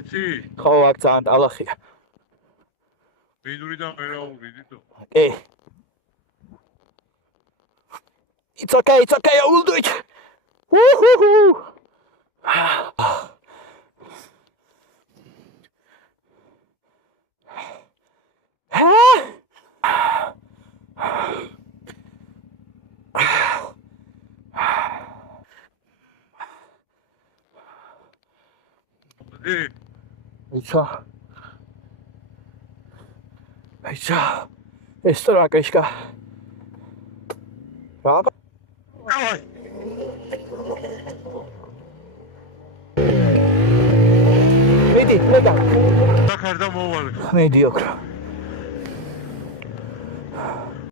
იცი? ხო, აქ ძალიან ტალახია. მინურიდან მე რა ურიდითო? კი. It's okay, I will do it. Woohoo! Այցա, էստոր ակեշկա, ռաղ, Մեդի, մեդա, Սակարդա մովալը, մեդիոկրը,